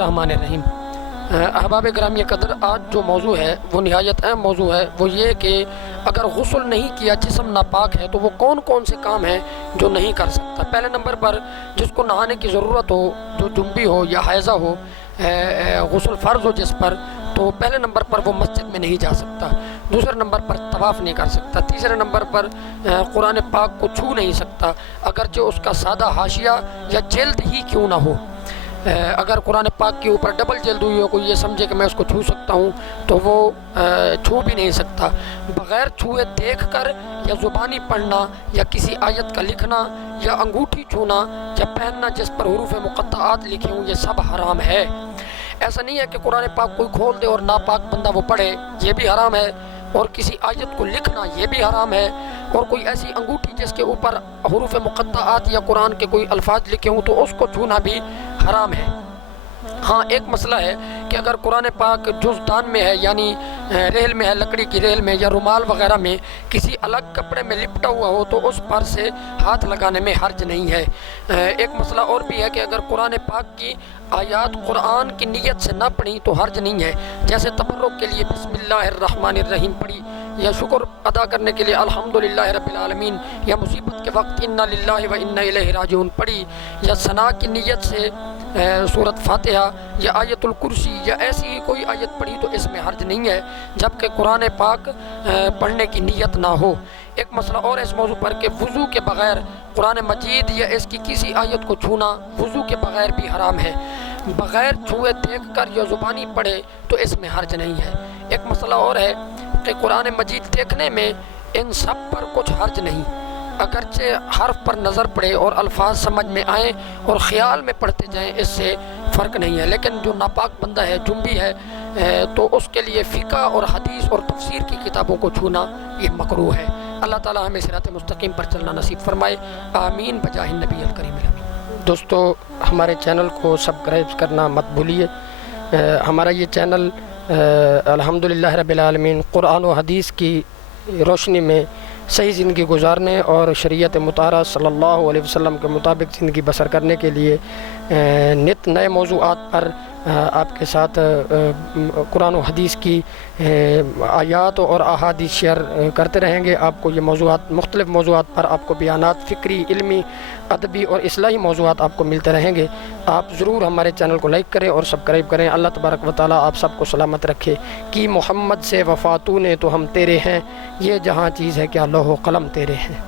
الرحمن الرحیم۔ احباب گرامی قدر، آج جو موضوع ہے وہ نہایت اہم موضوع ہے۔ وہ یہ کہ اگر غسل نہیں کیا، جسم ناپاک ہے، تو وہ کون کون سے کام ہیں جو نہیں کر سکتا۔ پہلے نمبر پر جس کو نہانے کی ضرورت ہو، جو جنبی ہو یا حیضہ ہو، غسل فرض ہو جس پر، تو پہلے نمبر پر وہ مسجد میں نہیں جا سکتا۔ دوسرے نمبر پر طواف نہیں کر سکتا۔ تیسرے نمبر پر قرآن پاک کو چھو نہیں سکتا، اگرچہ اس کا سادہ حاشیہ یا جلد ہی کیوں نہ ہو۔ اگر قرآن پاک کے اوپر ڈبل جلد ہوئی ہو، کوئی یہ سمجھے کہ میں اس کو چھو سکتا ہوں، تو وہ چھو بھی نہیں سکتا۔ بغیر چھوئے دیکھ کر یا زبانی پڑھنا یا کسی آیت کا لکھنا یا انگوٹھی چھونا یا پہننا جس پر حروف مقطعات لکھے ہوں، یہ سب حرام ہے۔ ایسا نہیں ہے کہ قرآن پاک کوئی کھول دے اور ناپاک بندہ وہ پڑھے، یہ بھی حرام ہے، اور کسی آیت کو لکھنا یہ بھی حرام ہے، اور کوئی ایسی انگوٹھی جس کے اوپر حروف مقطعات یا قرآن کے کوئی الفاظ لکھے ہوں تو اس کو چھونا بھی حرام ہے۔ ہاں، ایک مسئلہ ہے کہ اگر قرآن پاک جزدان میں ہے، یعنی ریل میں ہے، لکڑی کی ریل میں یا رومال وغیرہ میں کسی الگ کپڑے میں لپٹا ہوا ہو تو اس پر سے ہاتھ لگانے میں حرج نہیں ہے۔ ایک مسئلہ اور بھی ہے کہ اگر قرآن پاک کی آیات قرآن کی نیت سے نہ پڑھی تو حرج نہیں ہے، جیسے تبرک کے لیے بسم اللہ الرحمن الرحیم پڑھی، یا شکر ادا کرنے کے لیے الحمدللہ رب العالمین، یا مصیبت کے وقت انا للہ و انا الیہ راجعون پڑھی، یا ثنا کی نیت سے سورۃ فاتحہ یا آیت الکرسی یا ایسی ہی کوئی آیت پڑھی تو اس میں حرج نہیں ہے، جبکہ قرآن پاک پڑھنے کی نیت نہ ہو۔ ایک مسئلہ اور اس موضوع پر کہ وضو کے بغیر قرآن مجید یا اس کی کسی آیت کو چھونا وضو کے بغیر بھی حرام ہے۔ بغیر چھوئے دیکھ کر یا زبانی پڑھے تو اس میں حرج نہیں ہے۔ ایک مسئلہ اور ہے کہ قرآن مجید دیکھنے میں ان سب پر کچھ حرج نہیں، اگرچہ حرف پر نظر پڑے اور الفاظ سمجھ میں آئیں اور خیال میں پڑھتے جائیں، اس سے فرق نہیں ہے، لیکن جو ناپاک بندہ ہے، جنبی ہے، تو اس کے لیے فقہ اور حدیث اور تفسیر کی کتابوں کو چھونا یہ مکروہ ہے۔ اللہ تعالی ہمیں صراط مستقیم پر چلنا نصیب فرمائے، آمین بجاہ النبی الکریم الامین۔ دوستو، ہمارے چینل کو سبسکرائب کرنا مت بھولیے۔ ہمارا یہ چینل الحمدللہ رب العالمین قرآن و حدیث کی روشنی میں صحیح زندگی گزارنے اور شریعت مطہرہ صلی اللہ علیہ وسلم کے مطابق زندگی بسر کرنے کے لیے نت نئے موضوعات پر آپ کے ساتھ قرآن و حدیث کی آیات اور احادیث شیئر کرتے رہیں گے۔ آپ کو یہ موضوعات، مختلف موضوعات پر آپ کو بیانات فکری، علمی، ادبی اور اصلاحی موضوعات آپ کو ملتے رہیں گے۔ آپ ضرور ہمارے چینل کو لائک کریں اور سبسکرائب کریں۔ اللہ تبارک و تعالیٰ آپ سب کو سلامت رکھے۔ کہ محمد سے وفاتوں نے تو ہم تیرے ہیں، یہ جہاں چیز ہے کیا لوح و قلم تیرے ہیں۔